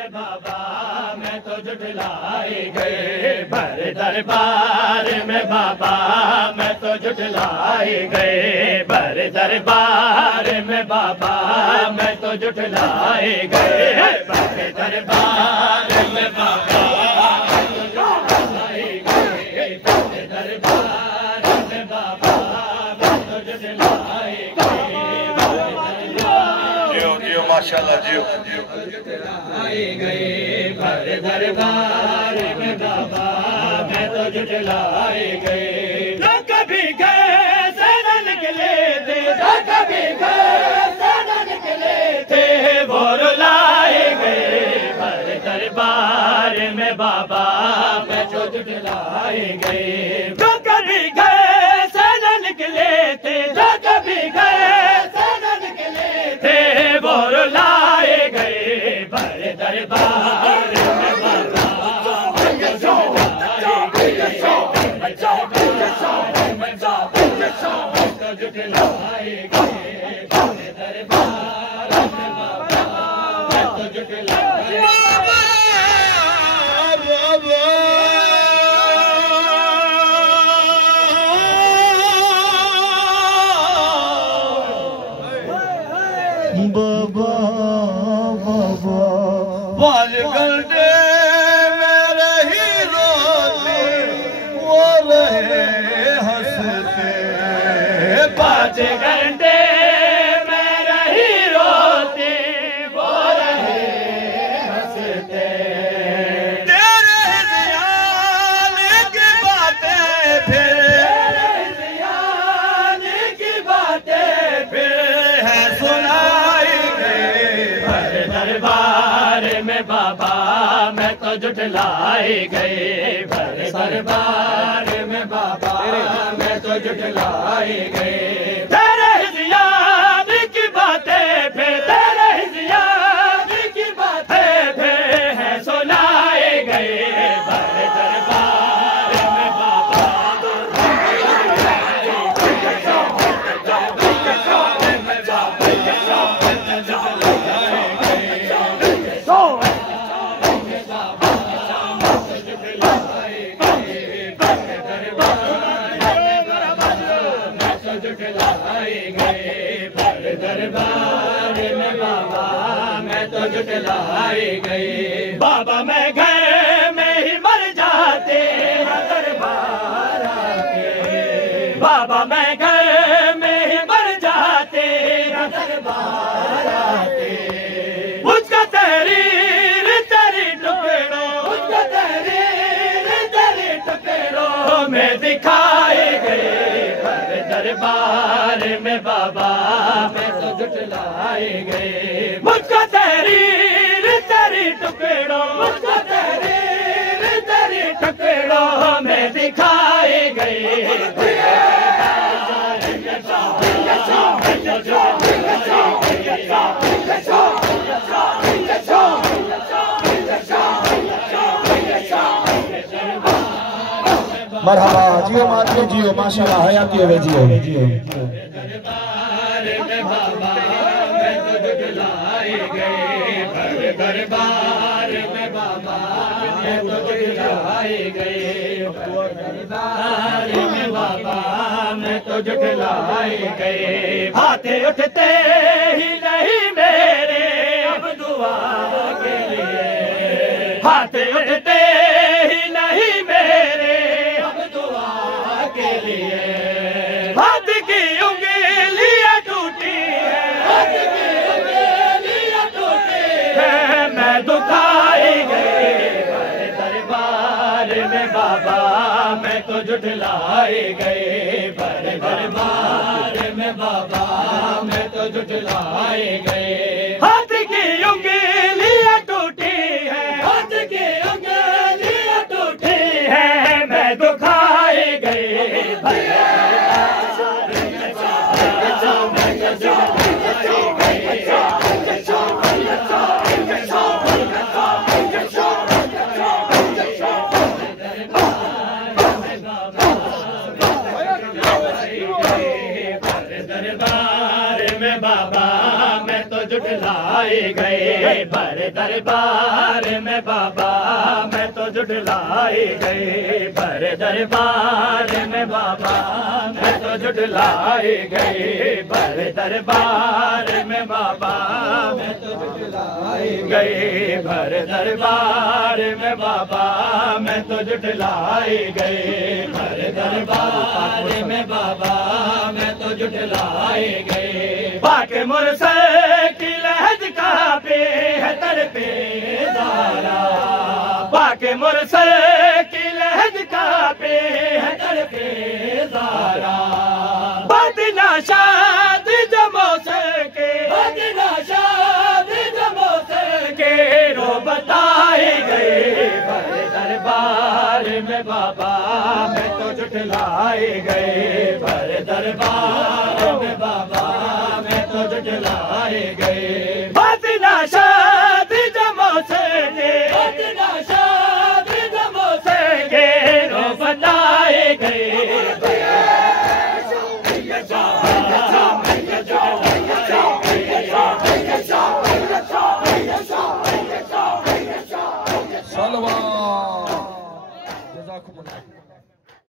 में बाबा मैं तो जुटलाए गए, भर दरबार में बाबा मैं तो जुटलाए गए, भर दरबार में बाबा मैं तो जुटलाए गए, भर दरबार में बाबा मैं तो जुटलाए गए, भर दरबार में बाबा मैं तो जुटलाए गए, माशाल्लाह जियो आए गए, भर दरबार में बाबा मैं तो जुटलाए गए। जो कभी गए से न निकले थे, जो कभी गए से न निकले थे, वो रुलाए गए, भर दरबार में बाबा मैं तो जुटलाए गए। जो कभी गए से न निकले थे, जो कभी गए से न निकले थे, वो रुलाए गए, भर दरबार में बाबा तो जुटलाए गए, भर दरबार में बाबा तो जुटलाए बाबा बाबा बाल गंडे मेरे ही रोते वो रहे हंसते, 5 घंटे मेरा ही रोते वो रहे हंसते, तेरे ध्यान की बातें फिर, तेरे ध्यान की बातें फिर है सुनाई गई, भर दरबार में बाबा मैं तो जुटलाए गए, भर दरबार में बाबा मैं तो जुटलाए गए, तेरे ध्यान की बातें फिर, तेरे ध्यान की बातें फिर है सुनाए गए, भर दरबार में बाबा जुटलाए गए, भर दरबार में बाबा मैं तो जुटलाए गए। बाबा मैं घर में ही मर जाते दरबार आके, बाबा मैं घर में ही मर जाते दरबार आके, मुझको तहरीर तेरी टुकड़ों, मुझको तहरीर तेरी टुकड़ों में दिखाए गए, दरबार में बाबा मैं तो जुटलाए गए, मुझको तहरीर तेरी टुकड़ों, मुझको तहरीर तेरी टुकड़ों में दिखाए गए, मरहबा जियो मातरे जियो माशाल्लाह हयाती होवे जियो दरबार में बाबा मैं तो जुटलाए गए, भर दरबार में बाबा मैं तो जुटलाए गए, दरबार में बाबा मैं तो जुटलाए गए, हाथे उठते ही नहीं मेरे अब दुआ के लिए, हाथे उठते ही नहीं मेरे अब दुआ के लिए, हाथ की उंगलियां टूटी है, हाथ की उंगलियां टूटी है, मैं दुखाए गए, भर दरबार में बाबा मैं तो जुटलाए गए, भर दरबार में बाबा मैं तो जुटलाए गए, हाथ की उंगलियां टूटी है, हाथ की उंगलियां टूटी है, मैं दुखाए गए, भर दरबार में बाबा मैं तो गए भरे दरबार में बाबा मैं तो जुटलाए गए भरे दरबार में बाबा मैं तो जुटलाए गए भरे दरबार में बाबा मैं तो जुटलाए गए भरे दरबार में बाबा मैं तो जुटलाए गए भरे दरबार में बाबा मैं तो जुटलाए गए बाके मुरसल की लहज का पे है तड़पे दारा बाके मुरसल की लहज का पे है तड़पे दारा बदना शाद जमो सके बदना शाद जमो सके रो बताए गए भरे दरबार में बाबा मैं तो जुटलाए गए भरे दरबार में बाबा मैं तो जुटलाए गए बदना शाद जमो सके बदना शाद जमो सके रो बताए गए सलवा जज़ाकुमुल्लाह।